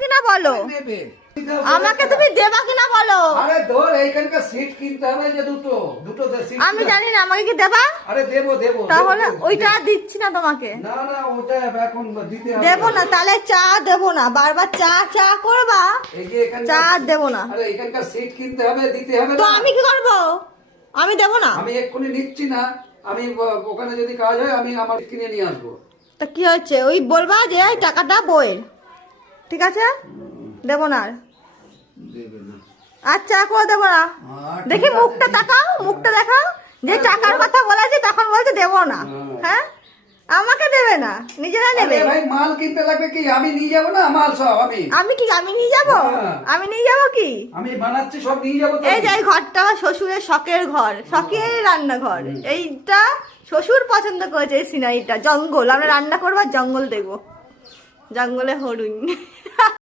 কিনা বলো, আমাকে তুমি দেবা কিনা বলো। আরে ধর এইখানকার সিট কিনতে হবে যে দুটো দুটো সিট। আমি জানি না, আমাকে কি দেবা? আরে দেবো দেবো। তাহলে ওইটা দিচ্ছি না তোমাকে। না না ওটা এখন দিতে হবে। দেবো না, তাহলে চা দেবো না, বারবার চা চা করবা, এই যে এখানকার চা দেবো না। আরে এখানকার সিট কিনতে হবে, দিতে হবে তো না। আমি কি করবো? আমি দেবো না। আমি এক্ষুনি নিচ্ছি না, আমি ওখানে যদি কাজ হয় আমি আমার কিনে নিয়ে আসবো। তা কি হচ্ছে, ওই বলবা যে এই টাকাটা বইয়ের, ঠিক আছে? দেবো না আর। দেবে না। আচ্ছা করে দেবো না। আর দেখি ঠিক আছে, মুখটা তাকাও, মুখটা দেখাও, যে টাকার কথা বলেছে তখন বলছে দেবো না। হ্যাঁ, আমাকে দেবে না, নিজেরা নেবে। আরে ভাই মাল কিনতে লাগবে কি, আমি নিয়ে যাবো না মাল সব। আমি নিয়ে যাবো? হ্যাঁ। আমি নিয়ে যাবো কি? আমি বানাচ্ছি সব নিয়ে যাবো তো। এই যে এই ঘরটা আমার শ্বশুরের শখের ঘর, শখের রান্নাঘর। এইটা শ্বশুর পছন্দ করেছে, এই সিনারিটা, জঙ্গল, আমরা রান্না করবো আর জঙ্গল দেখবো, জঙ্গলে হরিণ।